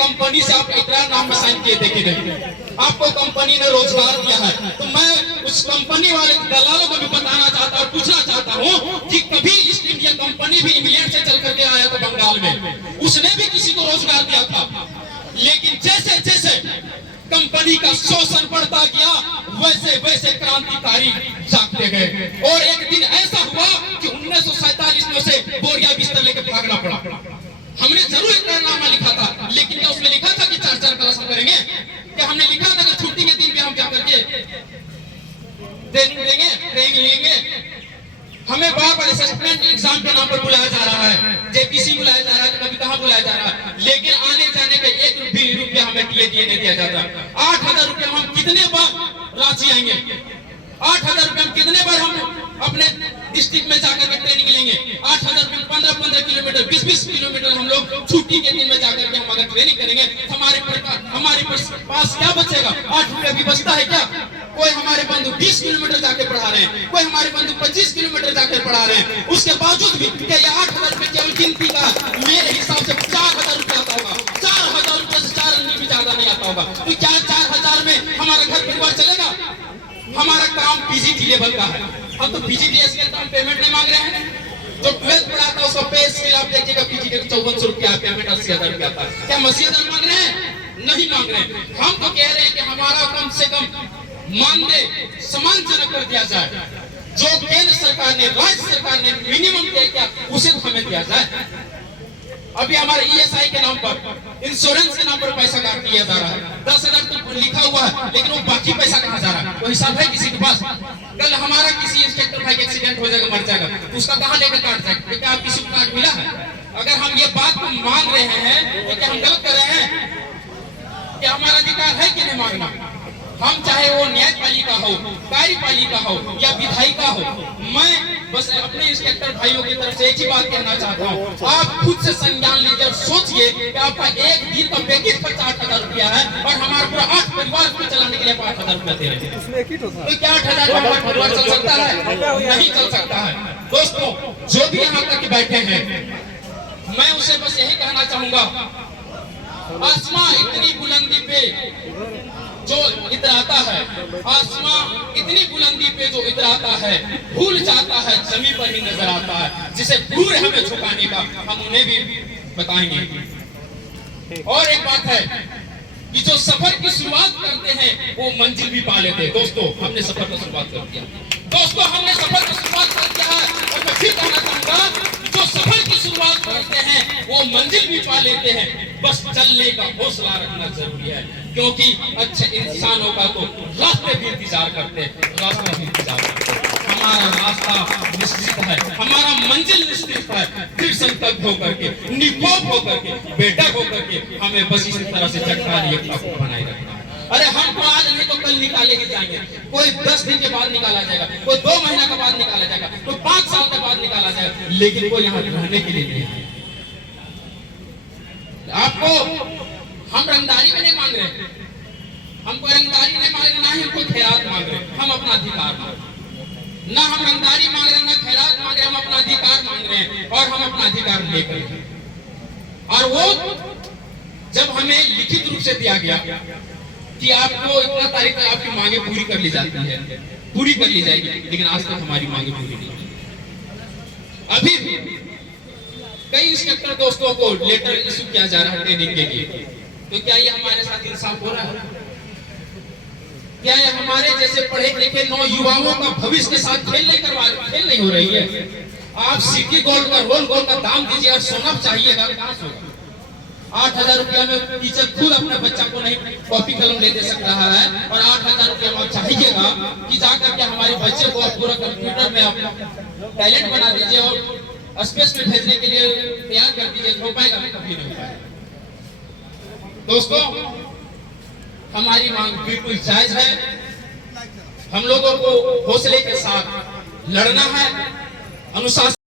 Company से आप इकरारनामा sign किए थे कि नहीं? आपको कंपनी ने रोजगार दिया है, तो मैं उस कंपनी वाले दलालों को भी बताना चाहता हूँ, पूछना चाहता हूँ कि कभी ईस्ट इंडिया कंपनी भी इंग्लैंड से चल करके आया था बंगाल में, उसने भी किसी को रोजगार दिया था। लेकिन जैसे जैसे कंपनी का शोषण बढ़ता गया, वैसे वैसे क्रांतिकारी जागते गए। और एक दिन ऐसा हुआ कि 1947 में से बोरिया बिस्तर लेकर भागना पड़ा। हमने जरूर इकरारनामा लिखा था, लेकिन क्या उसमें लिखा था कि 4-4 क्लास हम करेंगे? क्या हमने लिखा था कि छुट्टी के दिन भी हम क्या करके ट्रेनिंग देंगे, ट्रेनिंग लेंगे? हमें बार बार असेसमेंट एग्जाम के नाम पर बुलाया जा रहा है, जेपीसी बुलाया जा रहा है, कभी कहां बुलाया जा रहा है, लेकिन आने जाने का 1 भी रुपया हमें टीए नहीं दिया जाता। 8,000 रुपया हम कितने बार रांची आएंगे? 8,000 रुपया हम कितने बार हम अपने डिस्ट्रिक्ट में जाकर के ट्रेनिंग लेंगे? 8,000 रुपया 15-15 किलोमीटर 20-20 किलोमीटर हम लोग छुट्टी के दिन में जाकर के हम अगर ट्रेनिंग करेंगे, हमारे पास क्या बचेगा? 8 रुपया भी बचता है क्या? कोई हमारे बंधु 20 किलोमीटर जाके पढ़ा रहे हैं, कोई हमारे बंधु 25 किलोमीटर जाके पढ़ा रहे हैं, उसके बावजूद भी क्या ये 8,000 रुपये केवल गिनती का मेरे हिसाब से 4,000 रुपये आता होगा? 4,000 रुपये से 4 अन्य भी ज्यादा नहीं आता होगा। तो क्या 4,000 में हमारा घर परिवार चलेगा? हमारा काम पीजीटी लेवल का है, हम तो पीजीटी स्केल का पेमेंट नहीं मांग रहे हैं। जो 12th पढ़ा था उसका पे स्केल आप देखिएगा, पीजीटी 5400 रुपया पेमेंट 80,000 रुपया था। क्या 80,000 मांग रहे हैं? नहीं मांग रहे हैं। हम तो कह रहे हैं कि हमारा कम से कम मानदेय सम्मानजनक कर दिया जाए। जो केंद्र सरकार ने, राज्य सरकार ने मिनिमम दिया उसे तो हमें दिया जाए। अभी हमारे ईएसआई के नाम पर, इंश्योरेंस के नाम पर पैसा काट लिया जा रहा है। 10,000 तो लिखा हुआ है, लेकिन वो बाकी पैसा कहाँ जा रहा है? वो हिसाब है किसी के पास? कल हमारा किसी इंस्पेक्टर भाई का एक्सीडेंट हो जाएगा, मर जाएगा, तो उसका कहाँ लेकर काट जाएगा? क्या आप किसी को कार्ड मिला है? अगर हम ये बात को मांग रहे हैं तो क्या हम गलत कर रहे हैं? क्या हमारा अधिकार है कि नहीं मांगना? हम चाहे वो न्यायपालिका हो, कार्यपालिका हो या विधायिका हो, मैं बस अपने इंस्पेक्टर भाइयों की तरफ से एक ही बात कहना चाहता हूँ, आप खुद से संज्ञान लीजिए और सोचिए कि आपका एक दिन का पैकेज खर्चा 8,000 रुपया है और हमारा पूरा 8 परिवार को चलाने के लिए 8,000 रुपया दे रहे हैं। तो क्या 8,000 में हमारा परिवार चल सकता है? नहीं चल सकता है। दोस्तों, जो भी यहाँ तक बैठे हैं, मैं उसे बस यही कहना चाहूंगा, आसमां इतनी बुलंदी पे जो इतराता है, आसमां इतनी बुलंदी पे जो इतराता है, भूल जाता है जमीन पर ही नजर आता है। जिसे दूर हमें झुकाने का, हम उन्हें भी बताएंगे। और एक बात है कि जो सफर की शुरुआत करते हैं वो मंजिल भी पा लेते हैं। दोस्तों, हमने सफर की शुरुआत कर दिया। दोस्तों, हमने सफर की शुरुआत कर दिया है और मैं फिर कहना चाहूंगा, जो सफर की शुरुआत करते हैं वो मंजिल भी पा लेते हैं। बस चलने का हौसला रखना जरूरी है, क्योंकि अच्छे इंसानों का तो रास्ते भी इंतजार करते हैं, रास्ते भी इंतजार करते हैं। हमारा रास्ता निश्चित है, हमारा मंजिल निश्चित है। फिर संकल्प होकर के, निकोप होकर के, बेटक होकर के हमें बस इसी तरह से चट्टानी एकता को बनाए रखना है। अरे हम तो आज नहीं तो कल निकाले ही जाएंगे। कोई 10 दिन के बाद निकाला जाएगा, कोई 2 महीना के बाद निकाला जाएगा, कोई 5 साल के बाद निकाला जाएगा, लेकिन कोई यहाँ रहने के लिए नहीं है। आपको हम रंगदारी में नहीं मांग रहे, हमको रंगदारी नहीं मांग रहे, ना ही हमको खैरात मांग रहे, हम अपना अधिकार मांग रहे। ना हम रंगदारी मांग रहे, ना खैरात मांग रहे, हम अपना अधिकार मांग रहे हैं और हम अपना अधिकार लेकर। और वो जब हमें लिखित रूप से दिया गया कि आपको इतना तारीख तक आपकी मांगे पूरी कर ली जाती है, पूरी कर ली जाएगी, लेकिन आज तक हमारी मांगे पूरी नहीं हुई। अभी भी कई इंस्ट्रक्टर दोस्तों को लेटर इशू किया जा रहा है ट्रेनिंग के लिए। तो क्या ये हमारे साथ इंसाफ हो रहा है? क्या ये हमारे जैसे पढ़े लिखे नौयुवाओं का भविष्य के साथ खेल नहीं हो रही है? आप सिटी गोल्ड का, रोल गोल्ड का दाम दीजिए और सोना चाहिएगा, कहां से होगा? 8,000 रुपया में टीचर खुद अपने बच्चा को नहीं कॉपी कलम ले दे सक रहा है, और 8,000 रुपया में चाहिएगा कि जाकर के हमारे बच्चे को पूरा कंप्यूटर में अपना टैलेंट बना दीजिए और स्पेस में भेजने के लिए तैयार कर दीजिए। हो पाएगा? कभी नहीं हो पाएगा। दोस्तों, हमारी मांग बिल्कुल जायज है। हम लोगों को हौसले के साथ लड़ना है, अनुशासन